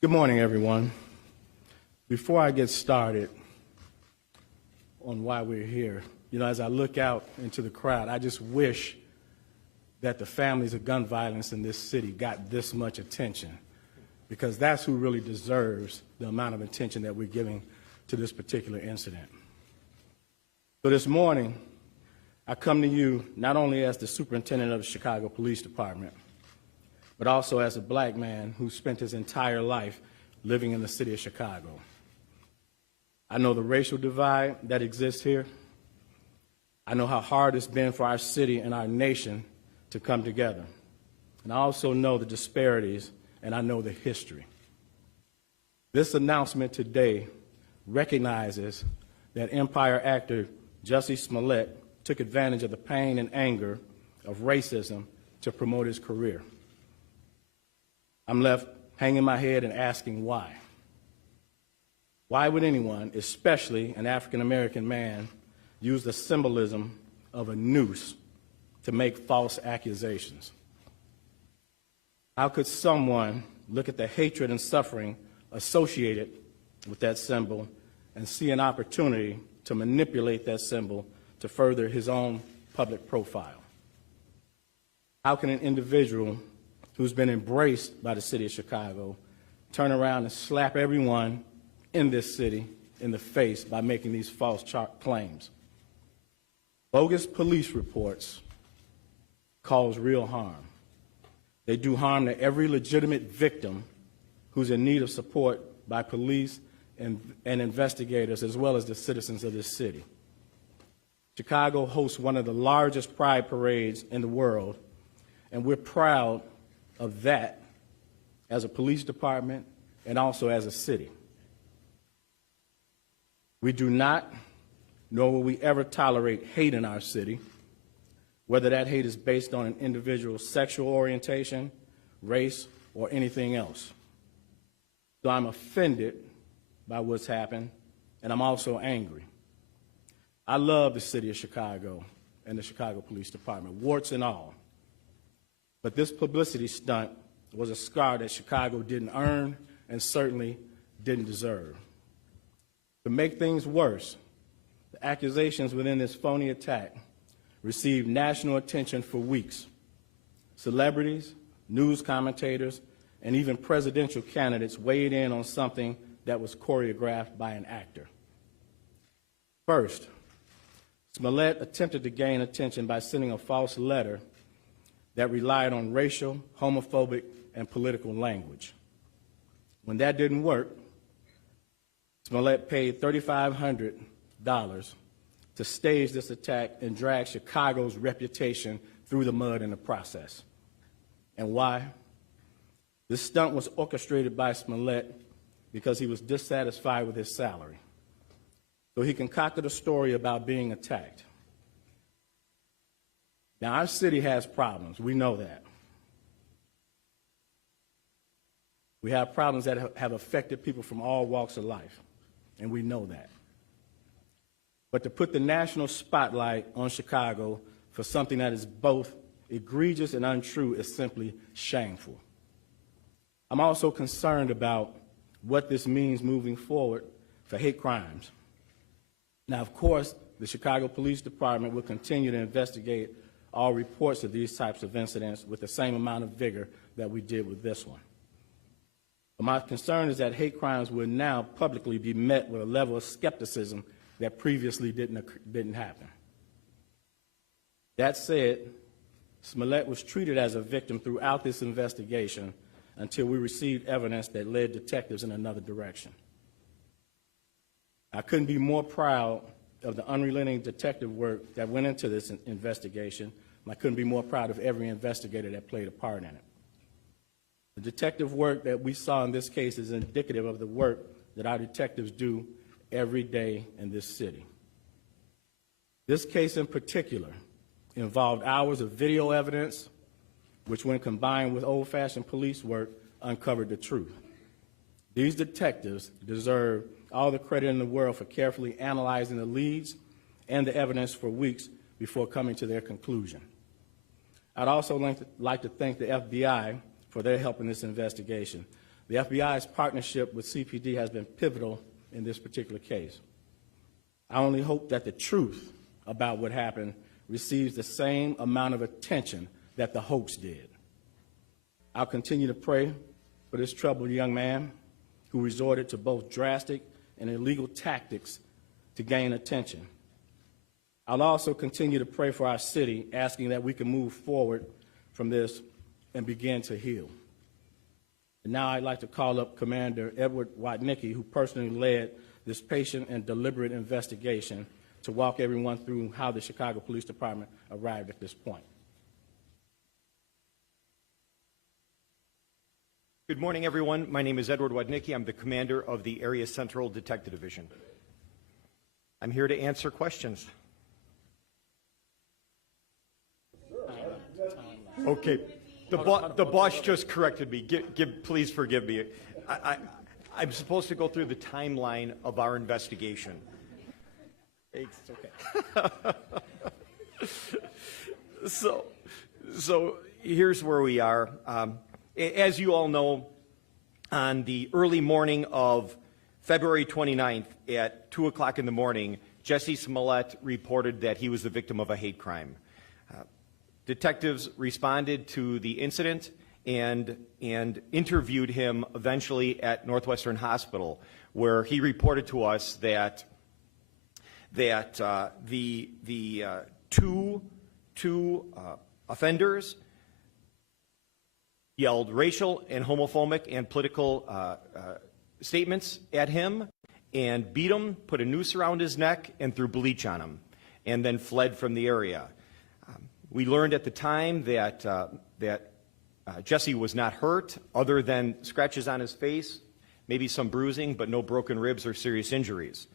Good morning, everyone. Before I get started on why we're here, as I look out into the crowd, I just wish that the families of gun violence in this city got this much attention, because that's who really deserves the amount of attention that we're giving to this particular incident. So this morning, I come to you not only as the superintendent of the Chicago Police Department, but also as a black man who spent his entire life living in the city of Chicago. I know the racial divide that exists here. I know how hard it's been for our city and our nation to come together. And I also know the disparities, and I know the history. This announcement today recognizes that Empire actor Jussie Smollett took advantage of the pain and anger of racism to promote his career. I'm left hanging my head and asking why. Why would anyone, especially an African-American man, use the symbolism of a noose to make false accusations? How could someone look at the hatred and suffering associated with that symbol and see an opportunity to manipulate that symbol to further his own public profile? How can an individual who's been embraced by the city of Chicago turn around and slap everyone in this city in the face by making these false claims? Bogus police reports cause real harm. They do harm to every legitimate victim who's in need of support by police and investigators, as well as the citizens of this city. Chicago hosts one of the largest pride parades in the world, and we're proud of that as a police department and also as a city. We do not, nor will we ever tolerate hate in our city, whether that hate is based on an individual's sexual orientation, race, or anything else. So I'm offended by what's happened, and I'm also angry. I love the city of Chicago and the Chicago Police Department, warts and all. But this publicity stunt was a scar that Chicago didn't earn and certainly didn't deserve. To make things worse, the accusations within this phony attack received national attention for weeks. Celebrities, news commentators, and even presidential candidates weighed in on something that was choreographed by an actor. First, Smollett attempted to gain attention by sending a false letter that relied on racial, homophobic, and political language. When that didn't work, Smollett paid $3,500 to stage this attack and drag Chicago's reputation through the mud in the process. And why? This stunt was orchestrated by Smollett because he was dissatisfied with his salary. So he concocted a story about being attacked. Now, our city has problems. We know that. We have problems that have affected people from all walks of life, and we know that. But to put the national spotlight on Chicago for something that is both egregious and untrue is simply shameful. I'm also concerned about what this means moving forward for hate crimes. Now, of course, the Chicago Police Department will continue to investigate all reports of these types of incidents with the same amount of vigor that we did with this one. But my concern is that hate crimes will now publicly be met with a level of skepticism that previously didn't happen. That said, Smollett was treated as a victim throughout this investigation until we received evidence that led detectives in another direction. I couldn't be more proud of the unrelenting detective work that went into this investigation, and I couldn't be more proud of every investigator that played a part in it. The detective work that we saw in this case is indicative of the work that our detectives do every day in this city. This case in particular involved hours of video evidence, which when combined with old-fashioned police work, uncovered the truth. These detectives deserve all the credit in the world for carefully analyzing the leads and the evidence for weeks before coming to their conclusion. I'd also like to thank the FBI for their help in this investigation. The FBI's partnership with CPD has been pivotal in this particular case. I only hope that the truth about what happened receives the same amount of attention that the hoax did. I'll continue to pray for this troubled young man who resorted to both drastic and illegal tactics to gain attention. I'll also continue to pray for our city, asking that we can move forward from this and begin to heal. And now I'd like to call up Commander Edward Watnicki, who personally led this patient and deliberate investigation, to walk everyone through how the Chicago Police Department arrived at this point. Good morning, everyone. My name is Edward Watnicki. I'm the commander of the Area Central Detective Division. I'm here to answer questions. Okay. The boss just corrected me. Please forgive me. I'm supposed to go through the timeline of our investigation. It's okay. So here's where we are. As you all know, on the early morning of February 29th at 2 o'clock in the morning, Jussie Smollett reported that he was the victim of a hate crime. Detectives responded to the incident and interviewed him eventually at Northwestern Hospital, where he reported to us that the two offenders yelled racial and homophobic and political statements at him and beat him, put a noose around his neck, and threw bleach on him, and then fled from the area. We learned at the time that Jussie was not hurt, other than scratches on his face, maybe some bruising, but no broken ribs or serious injuries.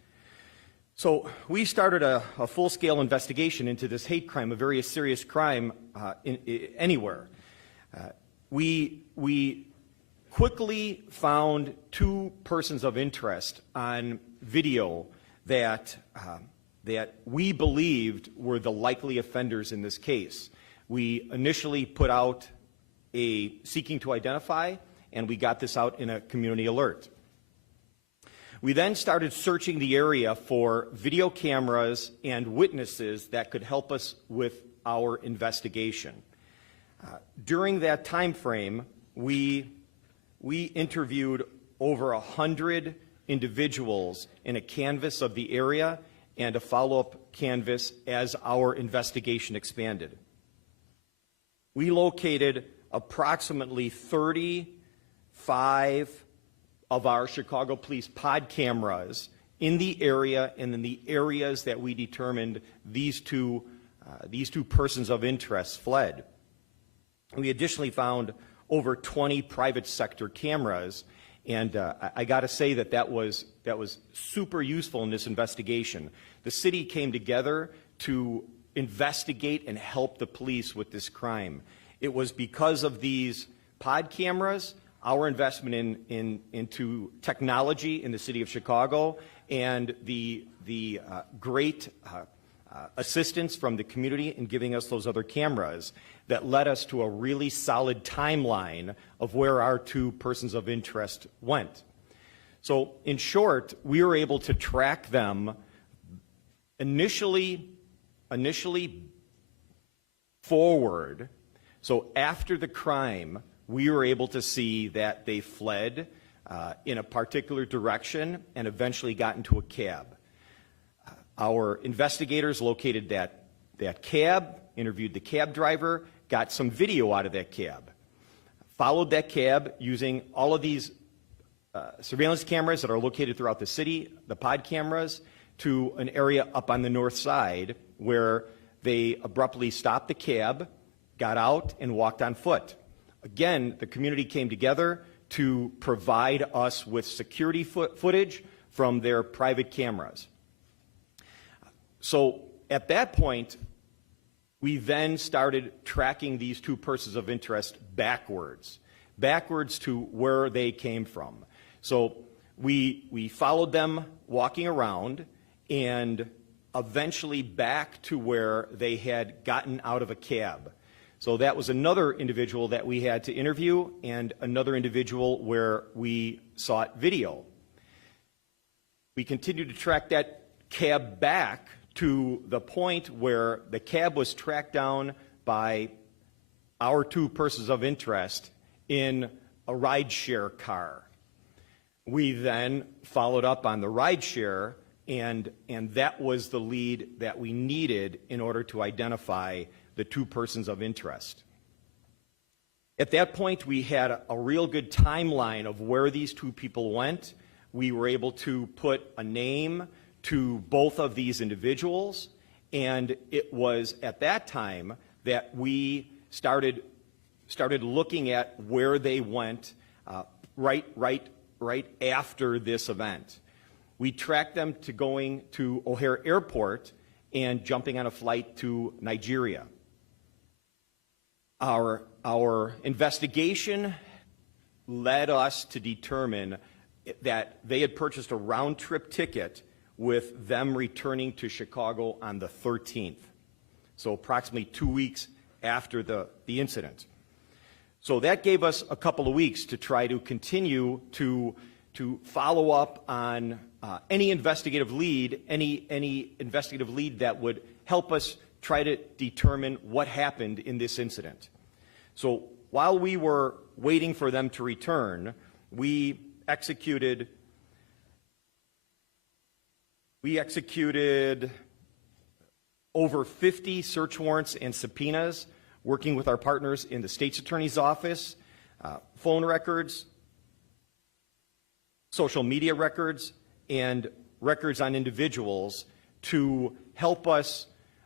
So we started a full-scale investigation into this hate crime, a very serious crime anywhere. We quickly found two persons of interest on video that we believed were the likely offenders in this case. We initially put out a seeking to identify, and we got this out in a community alert. We then started searching the area for video cameras and witnesses that could help us with our investigation. During that time frame, we interviewed over 100 individuals in a canvass of the area and a follow-up canvass as our investigation expanded. We located approximately 35 of our Chicago Police pod cameras in the area and in the areas that we determined these two persons of interest fled. We additionally found over 20 private sector cameras, and I got to say that was super useful in this investigation. The city came together to investigate and help the police with this crime. It was because of these pod cameras, our investment into technology in the city of Chicago, and the great assistance from the community in giving us those other cameras that led us to a really solid timeline of where our two persons of interest went. So in short, we were able to track them initially forward. So after the crime, we were able to see that they fled in a particular direction and eventually got into a cab. Our investigators located that cab, interviewed the cab driver, got some video out of that cab, followed that cab using all of these surveillance cameras that are located throughout the city, the pod cameras, to an area up on the north side where they abruptly stopped the cab, got out, and walked on foot. Again, the community came together to provide us with security footage from their private cameras. So at that point, we then started tracking these two persons of interest backwards to where they came from. So we followed them walking around and eventually back to where they had gotten out of a cab. So that was another individual that we had to interview, and another individual where we sought video. We continued to track that cab back to the point where the cab was tracked down by our two persons of interest in a rideshare car. We then followed up on the rideshare, and that was the lead that we needed in order to identify the two persons of interest. At that point, we had a real good timeline of where these two people went. We were able to put a name to both of these individuals, and it was at that time that we started looking at where they went right after this event. We tracked them to going to O'Hare Airport and jumping on a flight to Nigeria. Our investigation led us to determine that they had purchased a round-trip ticket with them returning to Chicago on the 13th, so approximately 2 weeks after the incident. So that gave us a couple of weeks to try to continue to follow up on any investigative lead that would help us try to determine what happened in this incident. So while we were waiting for them to return, we executed over 50 search warrants and subpoenas, working with our partners in the State's Attorney's Office, phone records, social media records, and records on individuals to help us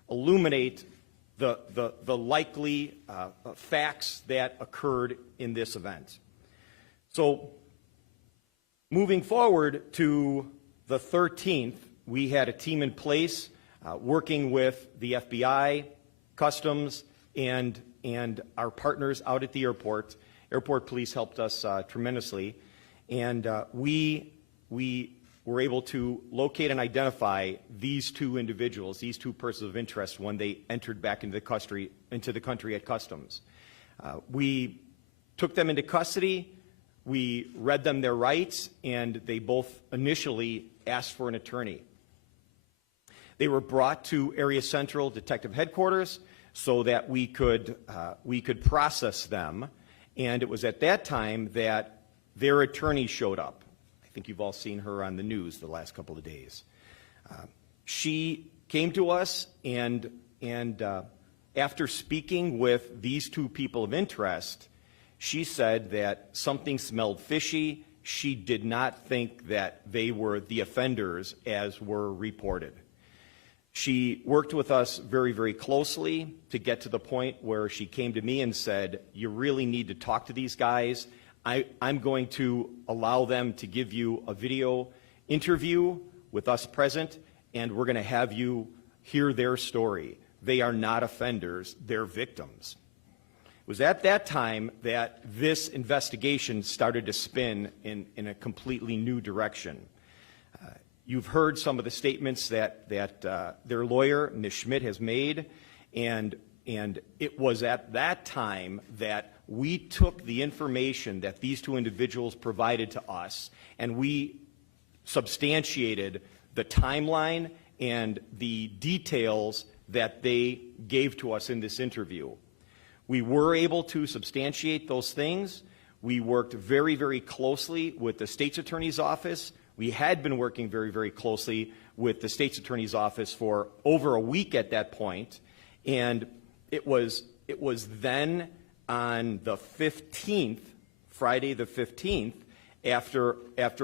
illuminate the likely facts that occurred in this event. So moving forward to the 13th, we had a team in place working with the FBI, Customs, and our partners out at the airport. Airport police helped us tremendously, and we were able to locate and identify these two individuals, these two persons of interest, when they entered back into the country at Customs. We took them into custody. We read them their rights, and they both initially asked for an attorney. They were brought to Area Central Detective Headquarters so that we could process them, and it was at that time that their attorney showed up. I think you've all seen her on the news the last couple of days. She came to us, and after speaking with these two people of interest, she said that something smelled fishy. She did not think that they were the offenders as were reported. She worked with us very, very closely to get to the point where she came to me and said, "You really need to talk to these guys. I'm going to allow them to give you a video interview with us present, and we're going to have you hear their story. They are not offenders, they're victims." It was at that time that this investigation started to spin in a completely new direction. You've heard some of the statements that their lawyer, Ms. Schmidt, has made, and it was at that time that we took the information that these two individuals provided to us, and we substantiated the timeline and the details that they gave to us in this interview. We were able to substantiate those things. We worked very, very closely with the State's Attorney's Office. We had been working very, very closely with the State's Attorney's Office for over a week at that point, and it was then on the 15th, Friday the 15th, after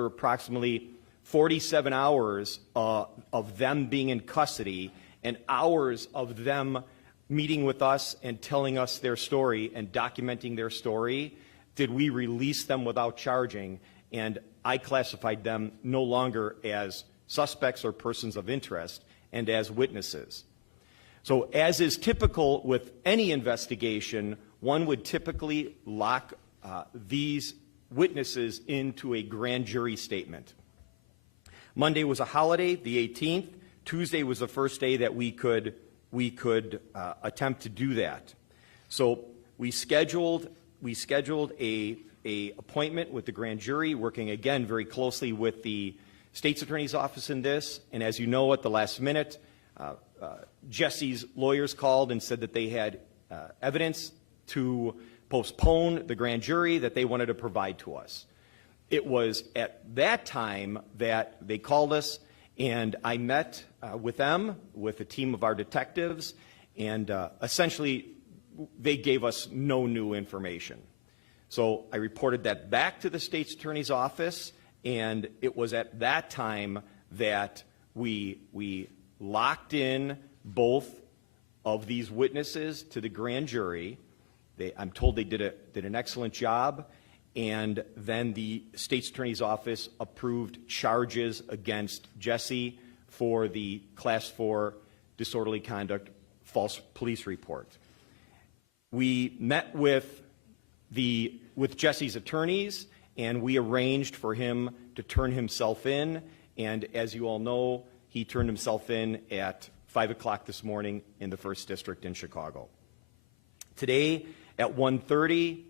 approximately 47 hours of them being in custody and hours of them meeting with us and telling us their story and documenting their story, did we release them without charging, and I classified them no longer as suspects or persons of interest and as witnesses. So as is typical with any investigation, one would typically lock these witnesses into a grand jury statement. Monday was a holiday, the 18th. Tuesday was the first day that we could attempt to do that. So we scheduled a appointment with the grand jury, working again very closely with the state's attorney's office in this. And as you know, at the last minute, Jussie's lawyers called and said that they had evidence to postpone the grand jury that they wanted to provide to us. It was at that time that they called us, and I met with them, with a team of our detectives, and essentially they gave us no new information. So I reported that back to the state's attorney's office, and it was at that time that we locked in both of these witnesses to the grand jury. I'm told they did an excellent job, and then the state's attorney's office approved charges against Jussie for the Class 4 disorderly conduct false police report. We met with Jussie's attorneys, and we arranged for him to turn himself in, and as you all know, he turned himself in at 5 o'clock this morning in the 1st District in Chicago. Today at 1:30,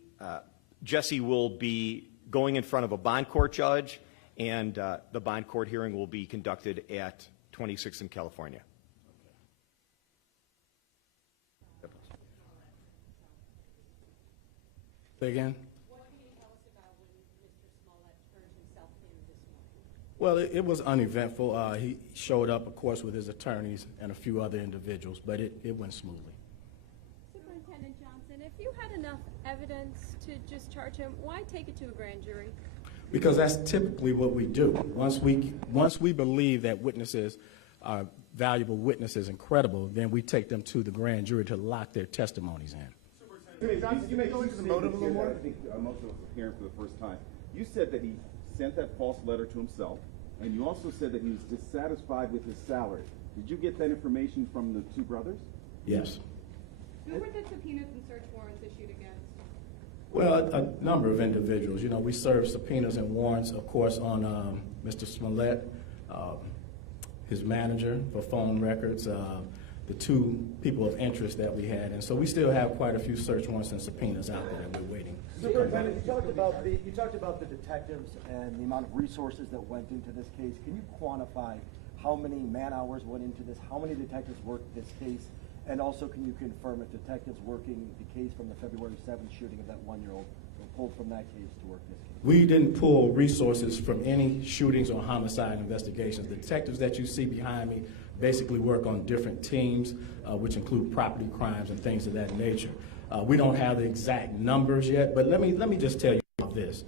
Jussie will be going in front of a bond court judge, and the bond court hearing will be conducted at 26th in California. Say again? What can you tell us about when Mr. Smollett turned himself in this morning? Well, it was uneventful. He showed up, of course, with his attorneys and a few other individuals, but it went smoothly. Superintendent Johnson, if you had enough evidence to just charge him, why take it to a grand jury? Because that's typically what we do. Once we believe that witnesses are valuable witnesses and credible, then we take them to the grand jury to lock their testimonies in. You may go into the motive a little more? I think most of us are hearing for the first time. You said that he sent that false letter to himself, and you also said that he was dissatisfied with his salary. Did you get that information from the two brothers? Yes. Who were the subpoenas and search warrants issued against? Well, a number of individuals. You know, we served subpoenas and warrants, of course, on Mr. Smollett, his manager for phone records, the two people of interest that we had. And so we still have quite a few search warrants and subpoenas out there that we're waiting. Superintendent, you talked about the detectives and the amount of resources that went into this case. Can you quantify how many man-hours went into this, how many detectives worked this case, and also can you confirm if detectives working the case from the February 7th shooting of that one-year-old were pulled from that case to work this case? We didn't pull resources from any shootings or homicide investigations. The detectives that you see behind me basically work on different teams, which include property crimes and things of that nature. We don't have the exact numbers yet, but let me just tell you about this.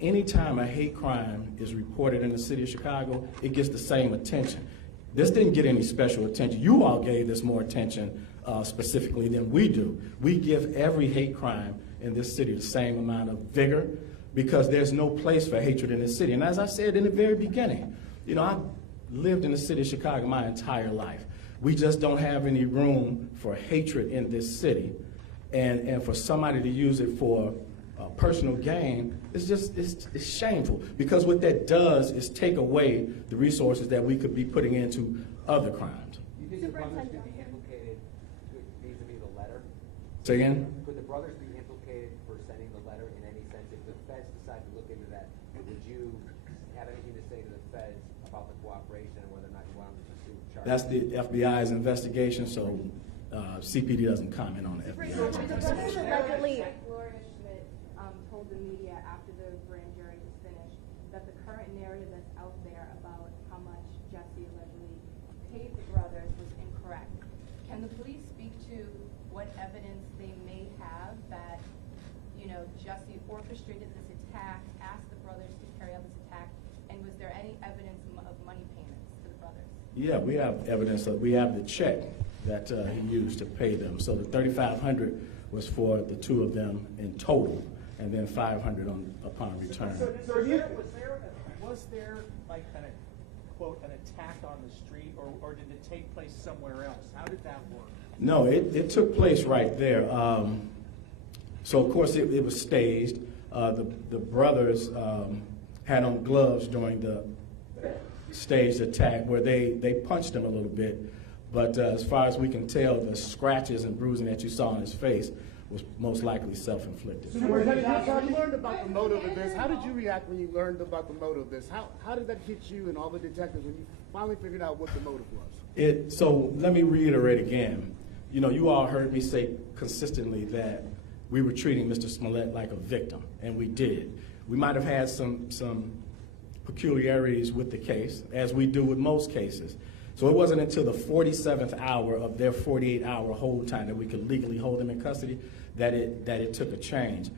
Anytime a hate crime is reported in the city of Chicago, it gets the same attention. This didn't get any special attention. You all gave this more attention specifically than we do. We give every hate crime in this city the same amount of vigor because there's no place for hatred in this city. And as I said in the very beginning, you know, I've lived in the city of Chicago my entire life. We just don't have any room for hatred in this city. And for somebody to use it for personal gain, it's shameful, because what that does is take away the resources that we could be putting into other crimes. You think the brothers could be implicated vis-a-vis the letter? Say again? Could the brothers be implicated for sending the letter in any sense? If the feds decide to look into that, would you have anything to say to the feds about the cooperation and whether or not you want them to pursue charges? That's the FBI's investigation, so CPD doesn't comment on the FBI's investigation. Gloria Schmidt told the media after the grand jury was finished that the current narrative that's out there about how much Jussie allegedly paid the brothers was incorrect. Can the police speak to what evidence they may have that, you know, Jussie orchestrated this attack, asked the brothers to carry out this attack, and was there any evidence of money payments to the brothers? Yeah, we have evidence. We have the check that he used to pay them. So the $3,500 was for the two of them in total, and then $500 upon return. So was there like quote an attack on the street, or did it take place somewhere else? How did that work? No, it took place right there. So of course it was staged. The brothers had on gloves during the staged attack, where they punched him a little bit. But as far as we can tell, the scratches and bruising that you saw on his face was most likely self-inflicted. Superintendent Johnson, you learned about the motive of this. How did you react when you learned about the motive of this? How did that hit you and all the detectives when you finally figured out what the motive was? So let me reiterate again. You know, you all heard me say consistently that we were treating Mr. Smollett like a victim, and we did. We might have had some peculiarities with the case, as we do with most cases. So it wasn't until the 47th hour of their 48-hour hold time that we could legally hold him in custody that it took a change.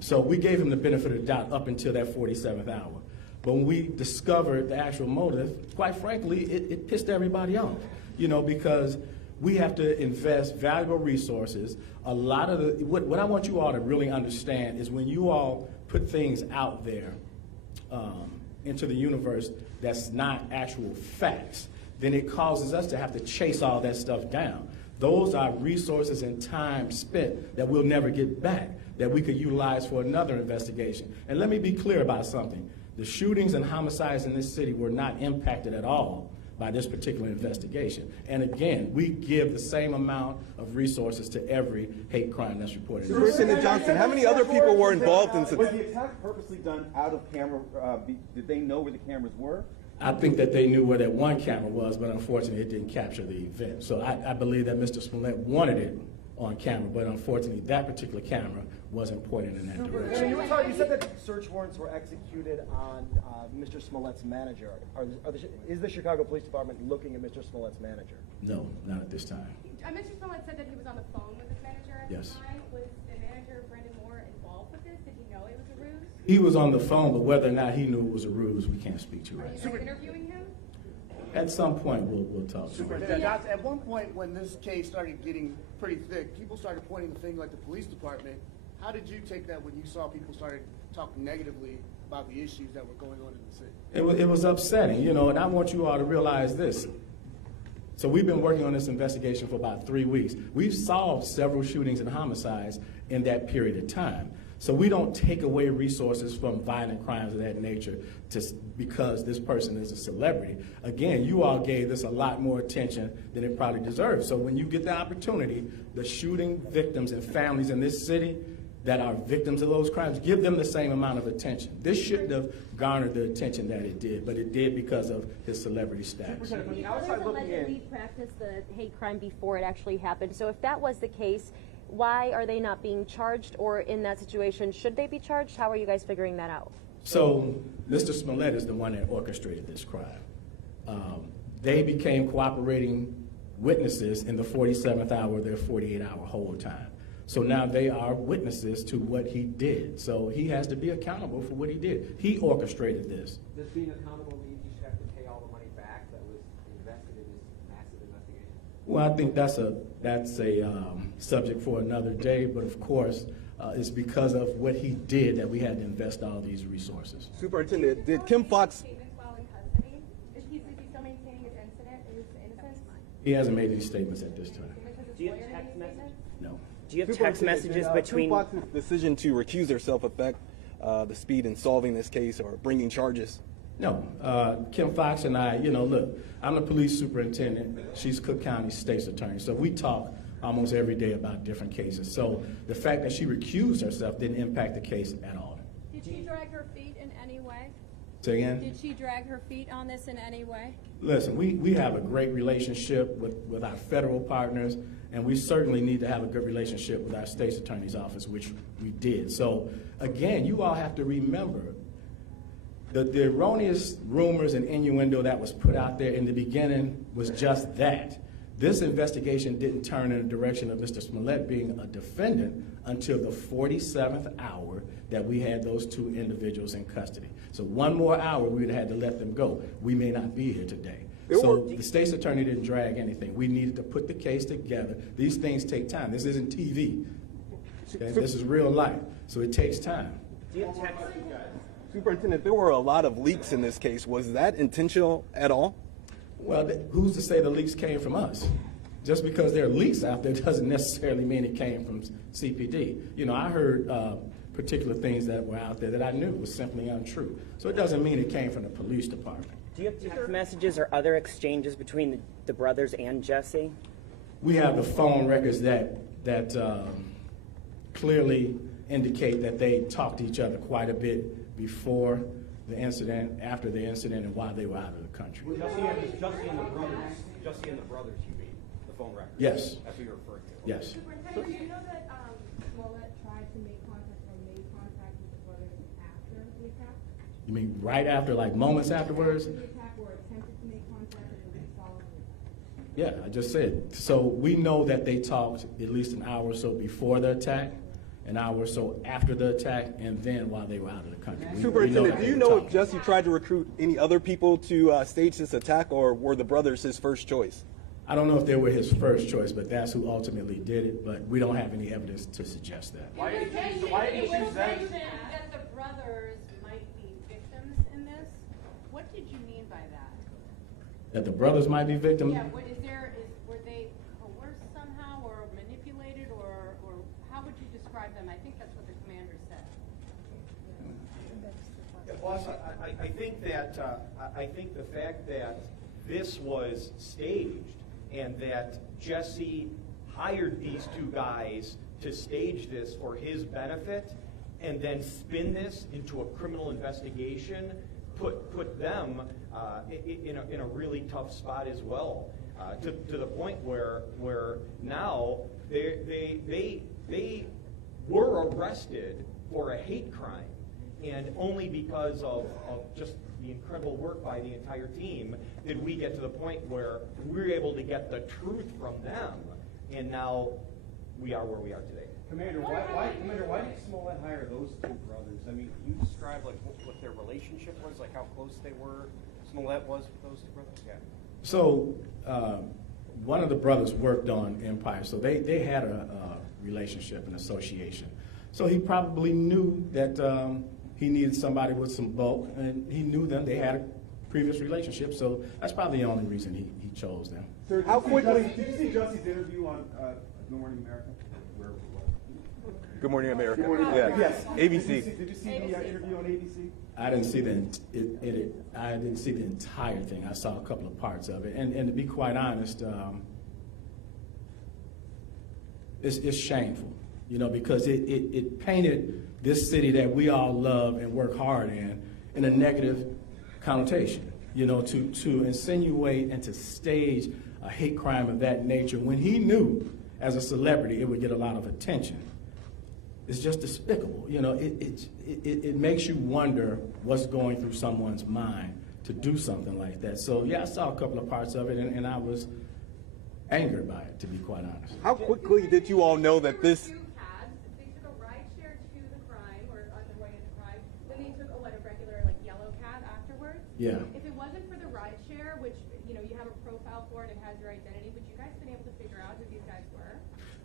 So we gave him the benefit of the doubt up until that 47th hour. But when we discovered the actual motive, quite frankly, it pissed everybody off, you know, because we have to invest valuable resources. A lot of what I want you all to really understand is when you all put things out there into the universe that's not actual facts, then it causes us to have to chase all that stuff down. Those are resources and time spent that we'll never get back, that we could utilize for another investigation. And let me be clear about something. The shootings and homicides in this city were not impacted at all by this particular investigation. And again, we give the same amount of resources to every hate crime that's reported. Superintendent Johnson, how many other people were involved in Was the attack purposely done out of camera? Did they know where the cameras were? I think that they knew where that one camera was, but unfortunately it didn't capture the event. So I believe that Mr. Smollett wanted it on camera, but unfortunately that particular camera wasn't pointed in that direction. You said that search warrants were executed on Mr. Smollett's manager. Is the Chicago Police Department looking at Mr. Smollett's manager? No, not at this time. Mr. Smollett said that he was on the phone with his manager at Yes. the time. Was the manager, Brendan Moore, involved with this? Did he know it was a ruse? He was on the phone, but whether or not he knew it was a ruse, we can't speak to Are right you now. interviewing him? At some point, we'll talk. Superintendent Johnson, at one point when this case started getting pretty thick, people started pointing the finger at the police department. How did you take that when you saw people started talking negatively about the issues that were going on in the city? It was upsetting, you know, and I want you all to realize this. So we've been working on this investigation for about 3 weeks. We've solved several shootings and homicides in that period of time. So we don't take away resources from violent crimes of that nature just because this person is a celebrity. Again, you all gave this a lot more attention than it probably deserves. So when you get the opportunity, the shooting victims and families in this city that are victims of those crimes, give them the same amount of attention. This shouldn't have garnered the attention that it did, but it did because of his celebrity status. From the The outside brothers looking allegedly in, practiced the hate crime before it actually happened. So if that was the case, why are they not being charged? Or in that situation, should they be charged? How are you guys figuring that out? So Mr. Smollett is the one that orchestrated this crime. They became cooperating witnesses in the 47th hour of their 48-hour hold time. So now they are witnesses to what he did. So he has to be accountable for what he did. He orchestrated this. Does being accountable mean he should have to pay all the money back that was invested in this massive investigation? Well, I think that's a subject for another day, but of course, it's because of what he did that we had to invest all these resources. Superintendent, did Kim Fox... Statements while in custody? Is he still maintaining his innocence? He hasn't made any statements at this time. Do you have text messages? No. Do you have text messages between... Kim Fox's decision to recuse herself affect the speed in solving this case or bringing charges? No. Kim Fox and I, you know, look, I'm the police superintendent. She's Cook County State's attorney. So we talk almost every day about different cases. So the fact that she recused herself didn't impact the case at all. Did she drag her feet in any way? Say again? Did she drag her feet on this in any way? Listen, we have a great relationship with our federal partners, and we certainly need to have a good relationship with our state's attorney's office, which we did. So again, you all have to remember the erroneous rumors and innuendo that was put out there in the beginning was just that. This investigation didn't turn in the direction of Mr. Smollett being a defendant until the 47th hour that we had those two individuals in custody. So one more hour, we would have had to let them go. We may not be here today. So the state's attorney didn't drag anything. We needed to put the case together. These things take time. This isn't TV. Okay? This is real life. So it takes time. Do you have text... Superintendent, there were a lot of leaks in this case. Was that intentional at all? Well, who's to say the leaks came from us? Just because there are leaks out there doesn't necessarily mean it came from CPD. You know, I heard particular things that were out there that I knew was simply untrue. So it doesn't mean it came from the police department. Do you have text messages or other exchanges between the brothers and Jussie? We have the phone records that clearly indicate that they talked to each other quite a bit before the incident, after the incident, and while they were out of the country. Jussie and the brothers, you mean, the phone record? Yes. That's what you're referring to. Yes. Superintendent, do you know that Smollett tried to make contact or made contact with the brothers after the attack? You mean right after, like moments afterwards? After the attack, or attempted to make contact and then following the attack? Yeah, I just said. So we know that they talked at least an hour or so before the attack, an hour or so after the attack, and then while they were out of the country. Superintendent, do you know if Jussie tried to recruit any other people to stage this attack, or were the brothers his first choice? I don't know if they were his first choice, but that's who ultimately did it, but we don't have any evidence to suggest that. Why did you mention that the brothers might be victims in this? What did you mean by that? That the brothers might be victims? Yeah, were they coerced somehow or manipulated or how would you describe them? I think that's what the commander said. Yeah, boss, I think that, I think the fact that this was staged and that Jussie hired these two guys to stage this for his benefit and then spin this into a criminal investigation put them in a really tough spot as well, to the point where now they were arrested for a hate crime, and only because of just the incredible work by the entire team did we get to the point where we were able to get the truth from them, and now we are where we are today. Commander, why did Smollett hire those two brothers? I mean, can you describe like what their relationship was, like how close they were, Smollett was with those two brothers? Yeah. So one of the brothers worked on Empire, so they had a relationship, an association. So he probably knew that he needed somebody with some bulk, and he knew them. They had a previous relationship, so that's probably the only reason he chose them. Sir, how quickly did you see Jussie's interview on Good Morning America? Good Morning America. Good Morning America. Yes. ABC. Did you see the interview on ABC? I didn't see I didn't see the entire thing. I saw a couple of parts of it, and to be quite honest, it's shameful, you know, because it painted this city that we all love and work hard in a negative connotation, you know, to insinuate and to stage a hate crime of that nature when he knew as a celebrity it would get a lot of attention. It's just despicable. You know, it makes you wonder what's going through someone's mind to do something like that. So yeah, I saw a couple of parts of it, and I was angered by it, to be quite honest. How quickly did you all know that this? They took a ride share to the crime, or on their way to the crime. Then they took a regular yellow cab afterwards. Yeah. If it wasn't for the ride share, which you have a profile for it and has your identity, would you guys been able to figure out who these guys were?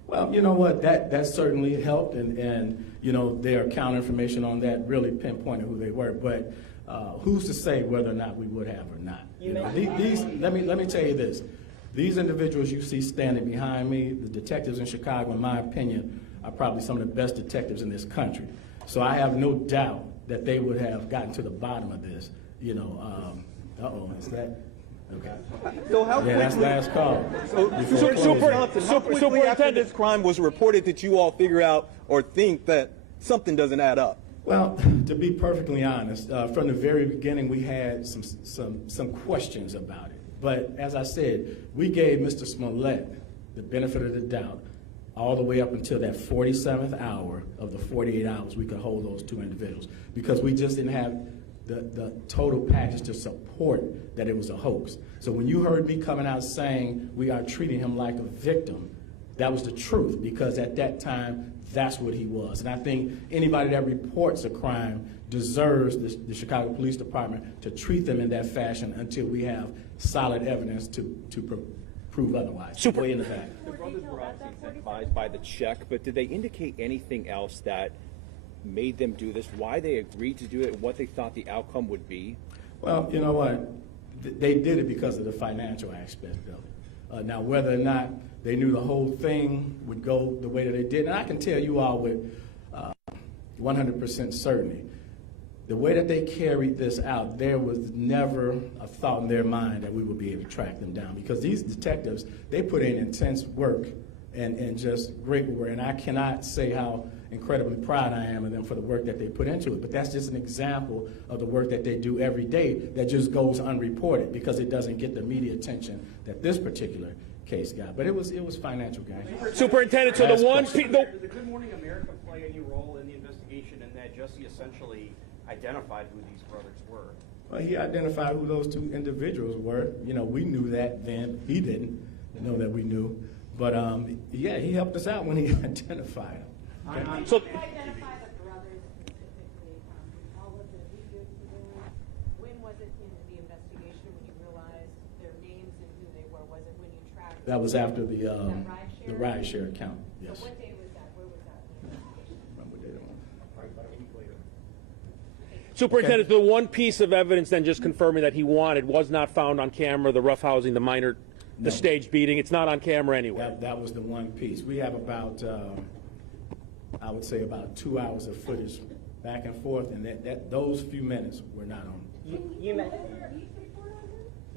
Well, you know what, that certainly helped, and you know, their account information on that really pinpointed who they were. But who's to say whether or not we would have or not? You know, let me tell you this. These individuals you see standing behind me, the detectives in Chicago, in my opinion, are probably some of the best detectives in this country. So I have no doubt that they would have gotten to the bottom of this. You know, is that? Okay. So how yeah, that's last call. Quickly after this crime was reported, did you all figure out or think that something doesn't add up? Well, to be perfectly honest, from the very beginning, we had some questions about it. But as I said, we gave Mr. Smollett the benefit of the doubt all the way up until that 47th hour of the 48 hours we could hold those two individuals, because we just didn't have the total package to support that it was a hoax. So when you heard me coming out saying we are treating him like a victim, that was the truth, because at that time, that's what he was. And I think anybody that reports a crime deserves the Chicago Police Department to treat them in that fashion until we have solid evidence to prove otherwise. Way in the back. The brothers were obviously incentivized by the check, but did they indicate anything else that made them do this, why they agreed to do it, and what they thought the outcome would be? Well, you know what? They did it because of the financial aspect of it. Now, whether or not they knew the whole thing would go the way that it did, and I can tell you all with 100% certainty, the way that they carried this out, there was never a thought in their mind that we would be able to track them down, because these detectives, they put in intense work and just great work, and I cannot say how incredibly proud I am of them for the work that they put into it. But that's just an example of the work that they do every day that just goes unreported because it doesn't get the media attention that this particular case got. But it was financial, guys. Superintendent, so the one... Does the Good Morning America play any role in the investigation in that Jussie essentially identified who these brothers were? Well, he identified who those two individuals were. You know, we knew that then. He didn't know that we knew. But, yeah, he helped us out when he identified them. Okay? So, Identify the brothers specifically, all of the videos for them. When was it in the investigation when you realized their names and who they were? Was it when you tracked? That was after the rideshare? rideshare account, yes. So what day was that? Where was that? Remember what day it was. Probably about a week later. Superintendent, the one piece of evidence then just confirming that he wanted was not found on camera, the roughhousing, the minor, the stage beating. It's not on camera anyway. That was the one piece. We have about, I would say about 2 hours of footage back and forth, and those few minutes were not on. You meant...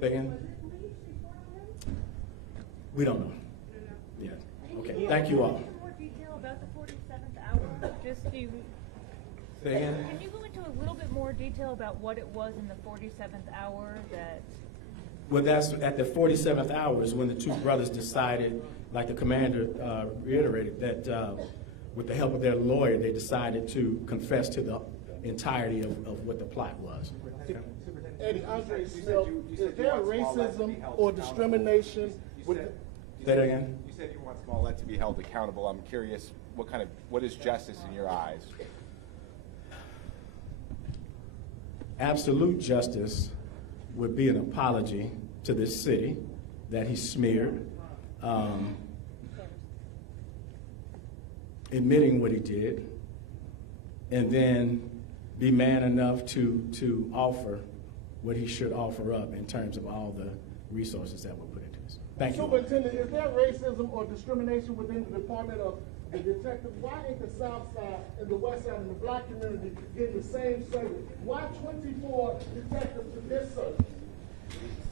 Say again? We don't know. Yeah. Okay. Thank you all. More detail about the 47th hour? Just to... Say again? Can you go into a little bit more detail about what it was in the 47th hour that... Well, that's at the 47th hour is when the two brothers decided, like the commander reiterated, that with the help of their lawyer, they decided to confess to the entirety of what the plot was. Eddie, Andre Smith, is there racism or discrimination? Say that again? You said you want Smollett to be held accountable. I'm curious, what is justice in your eyes? Absolute justice would be an apology to this city that he smeared, admitting what he did, and then be man enough to offer what he should offer up in terms of all the resources that were put into this. Thank you. Superintendent, is there racism or discrimination within the Department of the Detective? Why ain't the South Side and the West Side and the Black community getting the same service? Why 24 detectives in this service?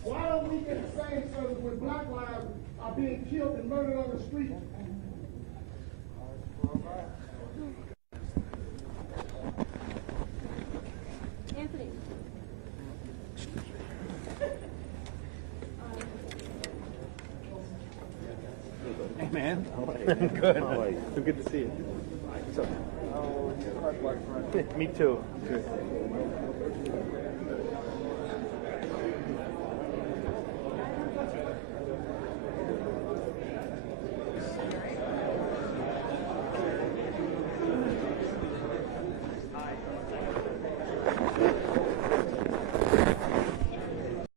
Why don't we get the same service when Black lives are being killed and murdered on the street? Anthony. Hey, man. Good. So good to see you. Me too.